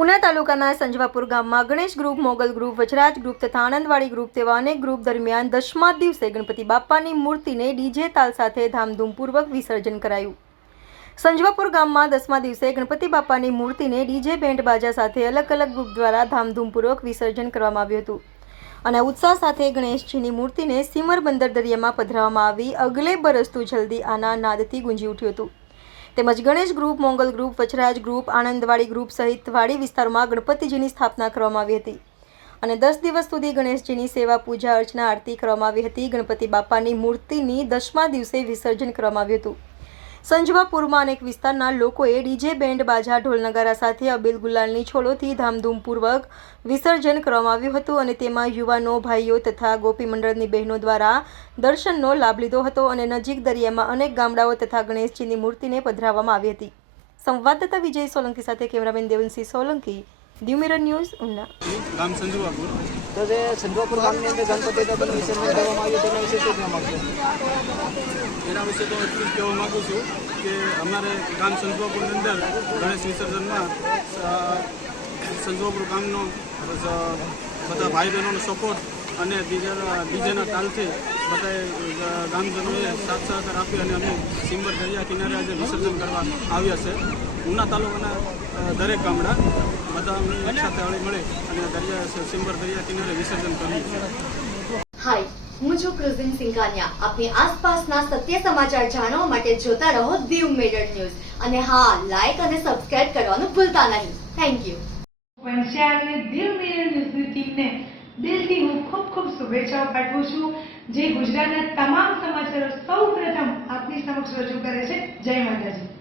ઉના તાલુકાના સંજવાપુર ગામમાં Ganesh group, Mogal group, Vajraj group તથા આનંદવાડી ગ્રુપ તેવા અનેક ગ્રુપ દરમિયાન દસમા દિવસે ગણપતિ બાપ્પાની મૂર્તિને ડીજે તાલ સાથે ધામધૂમપૂર્વક વિસર્જન કરાયું. સંજવાપુર ગામમાં દસમા દિવસે ગણપતિ બાપ્પાની મૂર્તિને ડીજે બેન્ડ બાજા સાથે અલગ અલગ ગ્રુપ દ્વારા ધામધૂમપૂર્વક વિસર્જન કરવામાં આવ્યું હતું. અને ઉત્સાહ સાથે ગણેશજીની મૂર્તિને સીમર બંદર દરિયામાં પધરાવવામાં આવી અગલે બરસતું જલ્દી આના નાદથી ગુંજી ઉઠ્યું હતું. તેમજ Ganesh group, Mongal group Vachraj group, Anandwadi group સહિત વાડી વિસ્તારોમાં ગણપતિજીની સ્થાપના કરવામાં આવી હતી. અને દસ દિવસ સુધી ગણેશજીની સેવા, પૂજા, અર્ચના, આરતી કરવામાં આવી હતી. ગણપતિ બાપાની મૂર્તિની દસમા દિવસે વિસર્જન કરવામાં આવ્યું હતું. સંજવાપુરમાં અનેક વિસ્તારના લોકોએ ડીજે બેન્ડ બાજા ઢોલનગારા સાથે અબીલ ગુલાલની છોડોથી ધામધૂમપૂર્વક વિસર્જન કરવામાં આવ્યું હતું અને તેમાં યુવાનો, ભાઈઓ તથા ગોપી મંડળની બહેનો દ્વારા દર્શનનો લાભ લીધો હતો અને નજીક દરિયામાં અનેક ગામડાઓ તથા ગણેશજીની મૂર્તિને પધરાવવામાં આવી હતી. સંવાદદાતા વિજય સોલંકી સાથે કેમેરામેન દેવનસિંહ સોલંકી દ્યુમિરન ન્યૂઝ ઉના ગામ સંજુવાપુર. તો જે સંજુવાપુર ગામની અંદર ગણપતિ દાદાનું વિસર્જન કરવામાં આવ્યું તેના વિશે શું કહેવા માંગશો? એના વિશે તો એટલું જ કહેવા માગું છું કે અમારે ગામ સંજુવાપુરની અંદર ગણેશ વિસર્જનમાં સંજુવાપુર ગામનો બધા ભાઈ બહેનોનો સપોર્ટ અને બીજા બીજાના તાલથી બધા ગામજનોએ સાથ સહકાર આપી અને અમે સિમ્બર દરિયા કિનારે આજે વિસર્જન કરવા આવ્યા છે. ઉના તાલુકાના દરેક ગામડા બધા સાથે હળી મળે અને દરિયા સિમ્બર દરિયા કિનારે વિસર્જન કરીએ છે હાય હું છું ક્રુઝિન સિંઘાનિયા આપની આસપાસના સત્ય સમાચાર જાણવા માટે જોતા રહો દીવ મિરર ન્યૂઝ. અને હા લાઈક અને સબસ્ક્રાઇબ કરવાનું ભૂલતા નહીં. થેન્ક યુ પંચાયતને દિલ મિરર ન્યૂઝની ટીમને દિલથી હું ખૂબ ખૂબ શુભેચ્છાઓ પાઠવું છું જે ગુજરાતના તમામ સમાચારો સૌ પ્રથમ આપની સમક્ષ રજૂ કરે છે. જય માતાજી.